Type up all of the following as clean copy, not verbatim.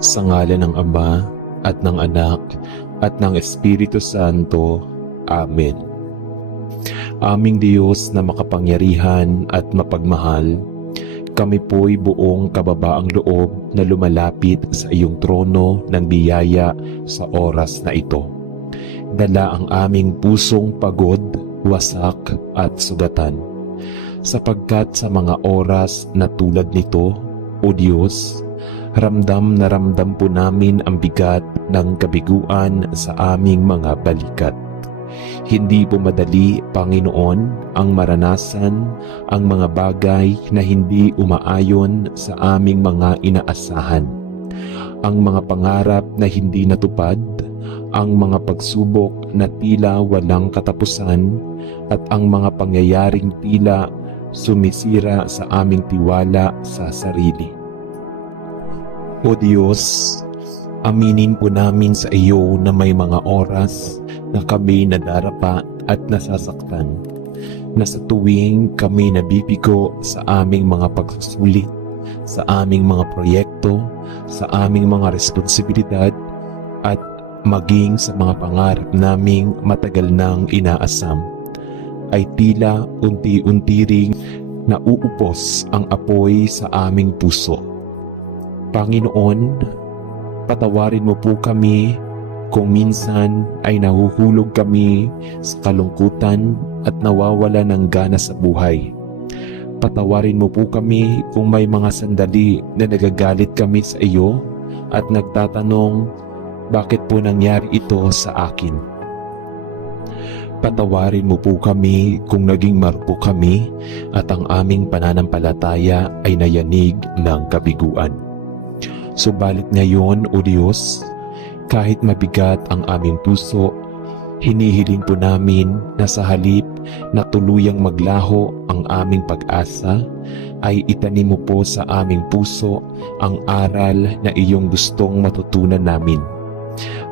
Sa ngalan ng Ama at ng Anak at ng Espiritu Santo. Amen. Aming Diyos na makapangyarihan at mapagmahal, kami po'y buong kababaang loob na lumalapit sa iyong trono ng biyaya sa oras na ito. Dala ang aming pusong pagod, wasak at sugatan. Sapagkat sa mga oras na tulad nito, O Diyos, ramdam na ramdam po namin ang bigat ng kabiguan sa aming mga balikat. Hindi po madali, Panginoon, ang maranasan ang mga bagay na hindi umaayon sa aming mga inaasahan. Ang mga pangarap na hindi natupad, ang mga pagsubok na tila walang katapusan, at ang mga pangyayaring tila sumisira sa aming tiwala sa sarili. O Diyos, aminin po namin sa iyo na may mga oras na kami nadarapa at nasasaktan, na sa tuwing kami nabibigo sa aming mga pagsusulit, sa aming mga proyekto, sa aming mga responsibilidad, at maging sa mga pangarap naming matagal nang inaasam, ay tila unti-unti ring nauupos ang apoy sa aming puso. Panginoon, patawarin mo po kami kung minsan ay nahuhulog kami sa kalungkutan at nawawala ng gana sa buhay. Patawarin mo po kami kung may mga sandali na nagagalit kami sa iyo at nagtatanong, bakit po nangyari ito sa akin? Patawarin mo po kami kung naging marpo kami at ang aming pananampalataya ay nayanig ng kabiguan. Subalit ngayon, O Diyos, kahit mabigat ang aming puso, hinihiling po namin na sa halip na tuluyang maglaho ang aming pag-asa, ay itanim mo po sa aming puso ang aral na iyong gustong matutunan namin.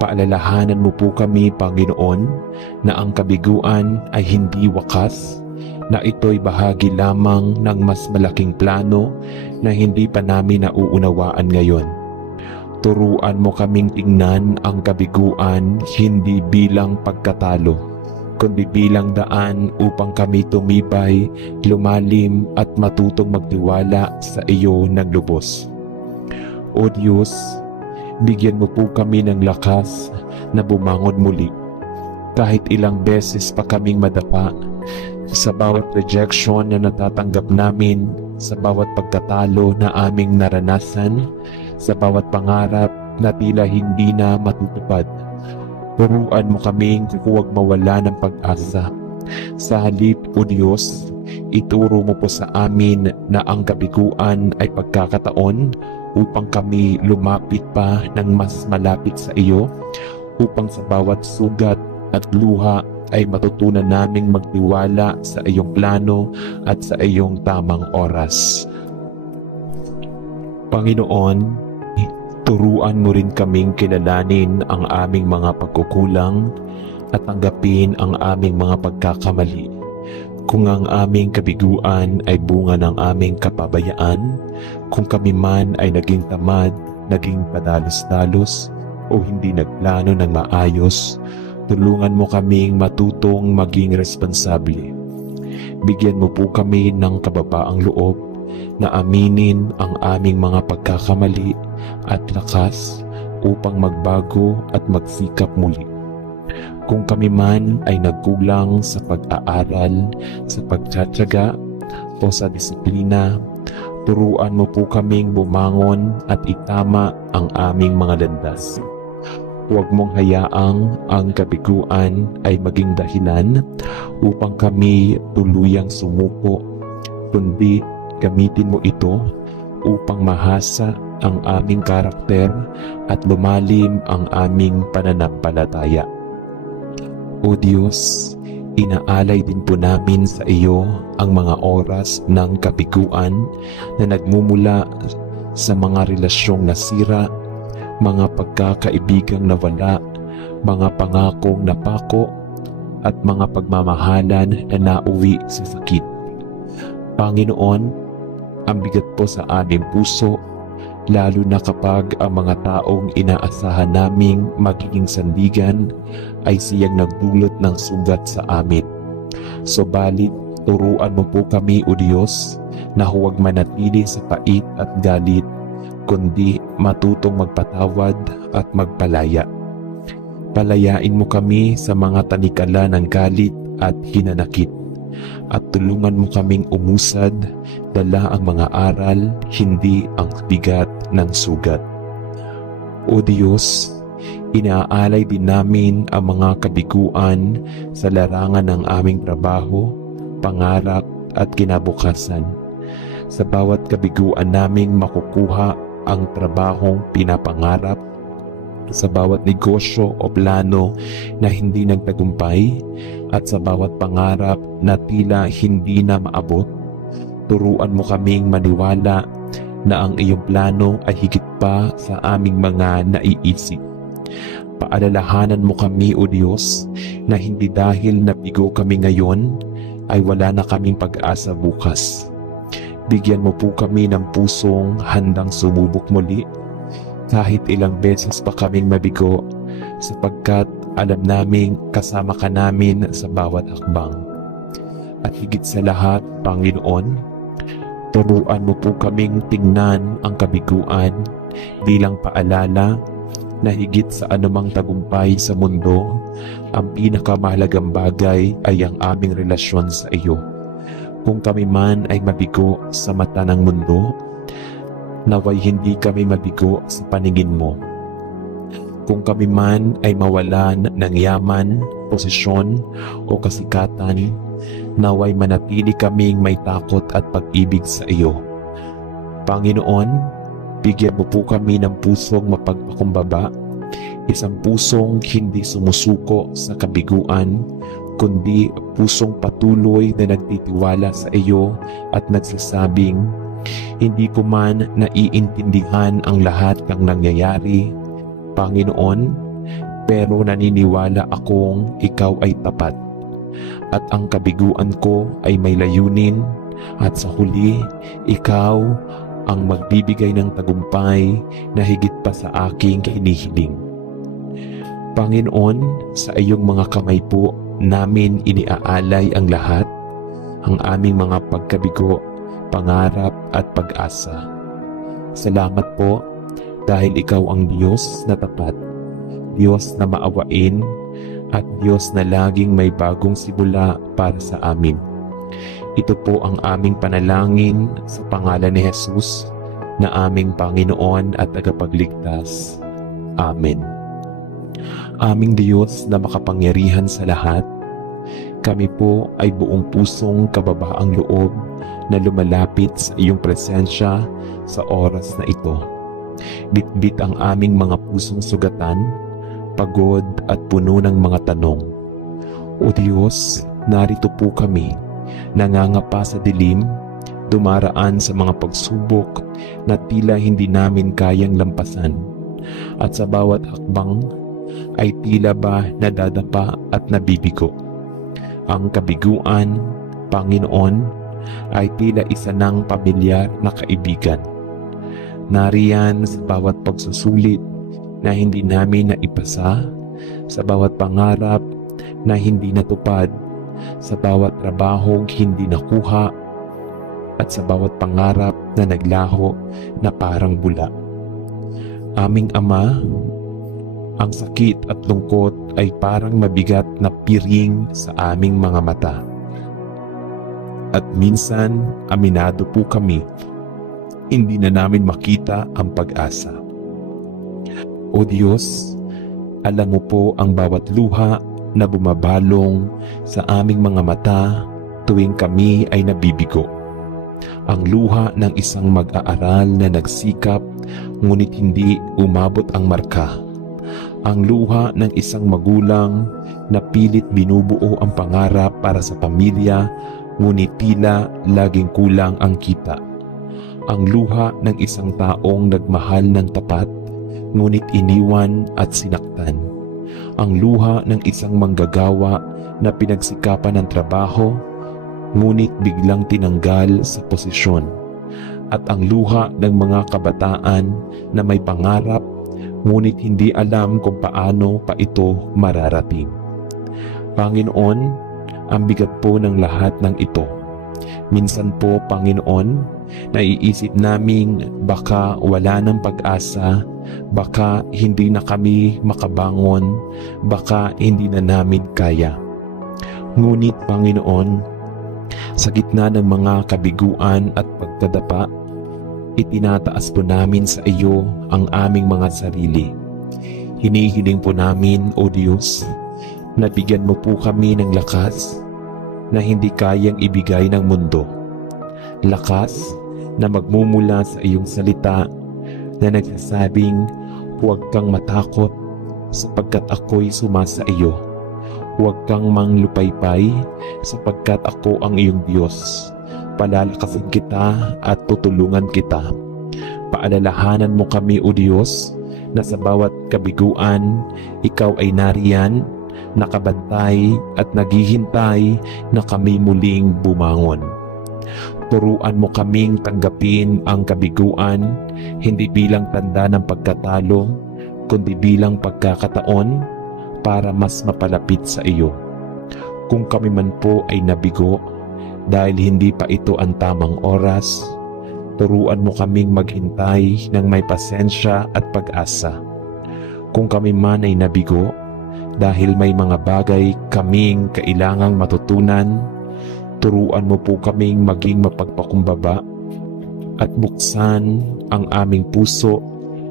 Paalalahanan mo po kami, Panginoon, na ang kabiguan ay hindi wakas, na ito'y bahagi lamang ng mas malaking plano na hindi pa namin nauunawaan ngayon. Turuan mo kaming tingnan ang kabiguan hindi bilang pagkatalo, kundi bilang daan upang kami tumibay, lumalim at matutong magtiwala sa iyo ng lubos. O Diyos, bigyan mo po kami ng lakas na bumangon muli. Kahit ilang beses pa kaming madapa, sa bawat rejection na natatanggap namin, sa bawat pagkatalo na aming naranasan, sa bawat pangarap na tila hindi na matutupad, turuan mo kaming huwag mawala ng pag-asa. Sa halip, O Diyos, ituro mo po sa amin na ang kabiguan ay pagkakataon upang kami lumapit pa ng mas malapit sa iyo, upang sa bawat sugat at luha ay matutunan naming magtiwala sa iyong plano at sa iyong tamang oras. Panginoon, turuan mo rin kaming kilalanin ang aming mga pagkukulang at tanggapin ang aming mga pagkakamali. Kung ang aming kabiguan ay bunga ng aming kapabayaan, kung kami man ay naging tamad, naging padalos-dalos, o hindi nagplano ng maayos, tulungan mo kaming matutong maging responsable. Bigyan mo po kami ng kababaang loob na aminin ang aming mga pagkakamali at lakas upang magbago at magsikap muli. Kung kami man ay nagkulang sa pag-aaral, sa pagtsatsaga, o sa disiplina, turuan mo po kaming bumangon at itama ang aming mga landas. Huwag mong hayaang ang kabiguan ay maging dahilan upang kami tuluyang sumuko, kundi gamitin mo ito upang mahasa ang aming karakter at lumalim ang aming pananampalataya. O Diyos, inaalay din po namin sa iyo ang mga oras ng kabiguan na nagmumula sa mga relasyong nasira, mga pagkakaibigang nawala, mga pangakong napako, at mga pagmamahalan na nauwi sa sakit. Panginoon, ang bigat po sa aming puso lalo na kapag ang mga taong inaasahan naming magiging sandigan ay siyang nagdulot ng sugat sa amin. Subalit, turuan mo po kami, O Diyos, na huwag manatili sa pait at galit, kundi matutong magpatawad at magpalaya. Palayain mo kami sa mga tanikala ng galit at hinanakit, at tulungan mo kaming umusad, dala ang mga aral, hindi ang bigat ng sugat. O Diyos, inaalay din namin ang mga kabiguan sa larangan ng aming trabaho, pangarap at kinabukasan. Sa bawat kabiguan naming makukuha ang trabahong pinapangarap, sa bawat negosyo o plano na hindi nagtagumpay, at sa bawat pangarap na tila hindi na maabot, turuan mo kaming maniwala na ang iyong plano ay higit pa sa aming mga naiisip. Paalalahanan mo kami, O Diyos, na hindi dahil nabigo kami ngayon ay wala na kaming pag-asa bukas. Bigyan mo po kami ng pusong handang sumubok muli kahit ilang beses pa kaming mabigo, sapagkat alam naming kasama ka namin sa bawat hakbang. At higit sa lahat, Panginoon, turuan mo po kaming tingnan ang kabiguan bilang paalala na higit sa anumang tagumpay sa mundo, ang pinakamahalagang bagay ay ang aming relasyon sa iyo. Kung kami man ay mabigo sa mata ng mundo, naway hindi kami mabigo sa paningin mo. Kung kami man ay mawalan ng yaman, posisyon o kasikatan, naway manatili kaming may takot at pag-ibig sa iyo. Panginoon, bigyan mo po kami ng pusong mapagpakumbaba, isang pusong hindi sumusuko sa kabiguan, kundi pusong patuloy na nagtitiwala sa iyo at nagsasabing, hindi ko man naiintindihan ang lahat ng nangyayari, Panginoon, pero naniniwala akong ikaw ay tapat at ang kabiguan ko ay may layunin, at sa huli, ikaw ang magbibigay ng tagumpay na higit pa sa aking hinihiling. Panginoon, sa iyong mga kamay po namin iniaalay ang lahat, ang aming mga pagkabigo, pangarap at pag-asa. Salamat po dahil ikaw ang Diyos na tapat, Diyos na maawain, at Diyos na laging may bagong simula para sa amin. Ito po ang aming panalangin sa pangalan ni Jesus na aming Panginoon at tagapagligtas. Amen. Aming Diyos na makapangyarihan sa lahat, kami po ay buong pusong kababaang loob na lumalapit sa iyong presensya sa oras na ito. Bitbit ang aming mga pusong sugatan, pagod at puno ng mga tanong. O Diyos, narito po kami, nangangapa sa dilim, dumaraan sa mga pagsubok na tila hindi namin kayang lampasan, at sa bawat hakbang ay tila ba nadadapa at nabibigo. Ang kabiguan, Panginoon, ay tila isa ng pamilyar na kaibigan. Nariyan sa bawat pagsusulit na hindi namin naipasa, sa bawat pangarap na hindi natupad, sa bawat trabahong hindi nakuha, at sa bawat pangarap na naglaho na parang bula. Aming Ama, ang sakit at lungkot ay parang mabigat na piring sa aming mga mata. At minsan, aminado po kami, hindi na namin makita ang pag-asa. O Diyos, alam mo po ang bawat luha na bumabalong sa aming mga mata tuwing kami ay nabibigo. Ang luha ng isang mag-aaral na nagsikap ngunit hindi umabot ang marka. Ang luha ng isang magulang na pilit binubuo ang pangarap para sa pamilya ngunit tila laging kulang ang kita. Ang luha ng isang taong nagmahal ng tapat ngunit iniwan at sinaktan. Ang luha ng isang manggagawa na pinagsikapan ng trabaho ngunit biglang tinanggal sa posisyon. at ang luha ng mga kabataan na may pangarap ngunit hindi alam kung paano pa ito mararating. Panginoon, ang bigat po ng lahat ng ito. Minsan po, Panginoon, naiisip naming baka wala ng pag-asa, baka hindi na kami makabangon, baka hindi na namin kaya. Ngunit, Panginoon, sa gitna ng mga kabiguan at pagdadapa, itinataas po namin sa iyo ang aming mga sarili. Hinihiling po namin, O Diyos, na bigyan mo po kami ng lakas na hindi kayang ibigay ng mundo. Lakas na magmumula sa iyong salita na nagsasabing, huwag kang matakot sapagkat ako'y sumasa iyo. Huwag kang manglupaypay sapagkat ako ang iyong Diyos. Palalakasin kita at tutulungan kita. Paalalahanan mo kami, O Diyos, na sa bawat kabiguan, ikaw ay nariyan, nakabantay at naghihintay na kami muling bumangon. Turuan mo kaming tanggapin ang kabiguan, hindi bilang tanda ng pagkatalo, kundi bilang pagkakataon para mas mapalapit sa iyo. Kung kami man po ay nabigo, dahil hindi pa ito ang tamang oras, turuan mo kaming maghintay ng may pasensya at pag-asa. Kung kami man ay nabigo, dahil may mga bagay kaming kailangang matutunan, turuan mo po kaming maging mapagpakumbaba at buksan ang aming puso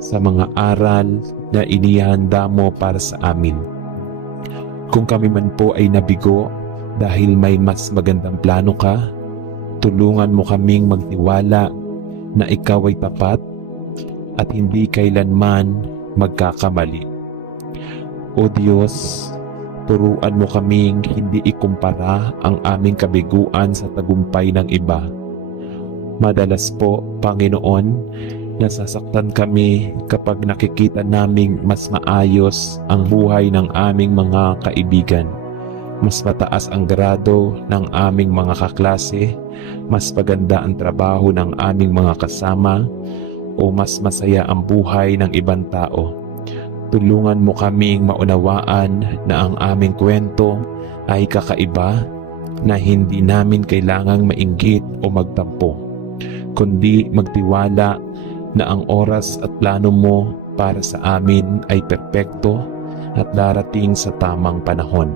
sa mga aral na inihanda mo para sa amin. Kung kami man po ay nabigo dahil may mas magandang plano ka, tulungan mo kaming magtiwala na ikaw ay tapat at hindi kailanman magkakamali. O Diyos, turuan mo kaming hindi ikumpara ang aming kabiguan sa tagumpay ng iba. Madalas po, Panginoon, nasasaktan kami kapag nakikita naming mas maayos ang buhay ng aming mga kaibigan. Mas mataas ang grado ng aming mga kaklase, mas maganda ang trabaho ng aming mga kasama, o mas masaya ang buhay ng ibang tao. Tulungan mo kaming maunawaan na ang aming kwento ay kakaiba, na hindi namin kailangang mainggit o magtampo, kundi magtiwala na ang oras at plano mo para sa amin ay perpekto at darating sa tamang panahon.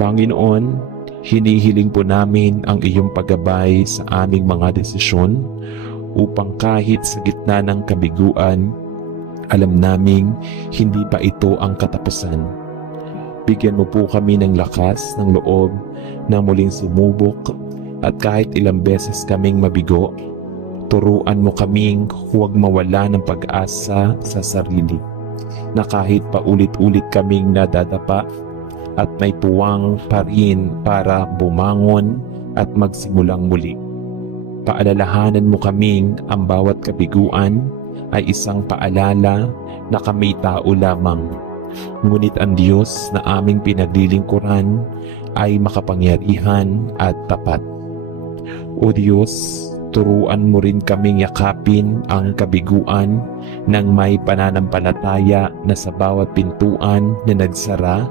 Panginoon, hinihiling po namin ang iyong paggabay sa aming mga desisyon upang kahit sa gitna ng kabiguan, alam naming hindi pa ito ang katapusan. Bigyan mo po kami ng lakas ng loob na muling sumubok, at kahit ilang beses kaming mabigo, turuan mo kaming huwag mawala ng pag-asa sa sarili, na kahit paulit-ulit kaming nadadapa at may puwang pa rin para bumangon at magsimulang muli. Paalalahanan mo kaming ang bawat kabiguan ay isang paalala na kami tao lamang, ngunit ang Diyos na aming pinaglilingkuran ay makapangyarihan at tapat. O Diyos, turuan mo rin kaming yakapin ang kabiguan ng may pananampalataya na sa bawat pintuan na nagsara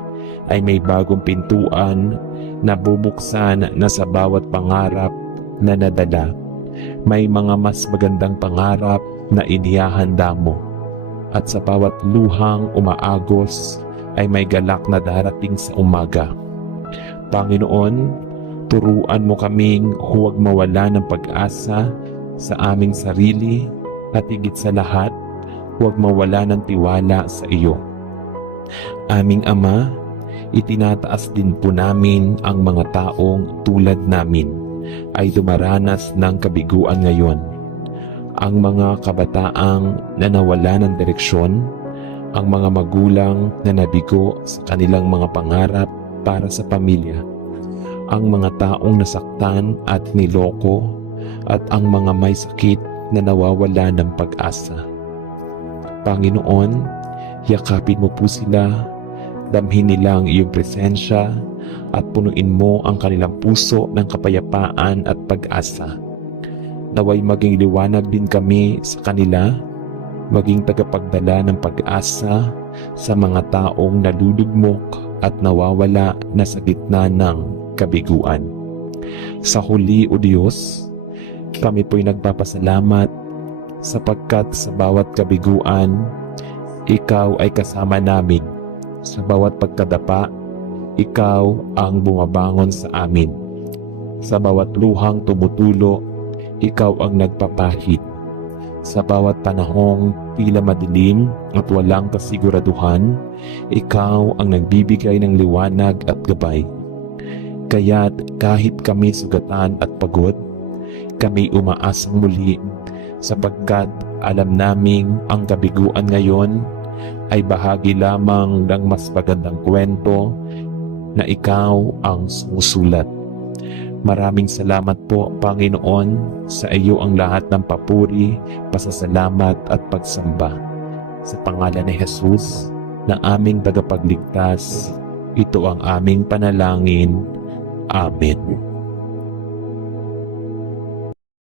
ay may bagong pintuan na bubuksan, na sa bawat pangarap na nadala may mga mas magandang pangarap na inihahanda mo, at sa bawat luhang umaagos ay may galak na darating sa umaga. Panginoon, turuan mo kaming huwag mawala ng pag-asa sa aming sarili, at higit sa lahat, huwag mawala ng tiwala sa iyo. Aming Ama, itinataas din po namin ang mga taong tulad namin ay dumaranas ng kabiguan ngayon. Ang mga kabataang na nawala ng direksyon, ang mga magulang na nabigo sa kanilang mga pangarap para sa pamilya, ang mga taong nasaktan at niloko, at ang mga may sakit na nawawala ng pag-asa. Panginoon, yakapin mo po sila, damhin nila ang iyong presensya, at punuin mo ang kanilang puso ng kapayapaan at pag-asa. Naway maging liwanag din kami sa kanila, maging tagapagdala ng pag-asa sa mga taong nalulugmok at nawawala na sa gitna ng kabiguan. Sa huli, O Diyos, kami po'y nagpapasalamat sapagkat sa bawat kabiguan, Ikaw ay kasama namin. Sa bawat pagkadapa, Ikaw ang bumabangon sa amin. Sa bawat luhang tumutulo, Ikaw ang nagpapahid. Sa bawat panahong tila madilim at walang kasiguraduhan, Ikaw ang nagbibigay ng liwanag at gabay. Kaya't kahit kami sugatan at pagod, kami umaasang muli sapagkat alam naming ang kabiguan ngayon ay bahagi lamang ng mas magandang kwento na Ikaw ang sumusulat. Maraming salamat po, Panginoon, sa iyo ang lahat ng papuri, pasasalamat at pagsamba. Sa pangalan ni Jesus, na aming tagapagligtas, ito ang aming panalangin. Amen.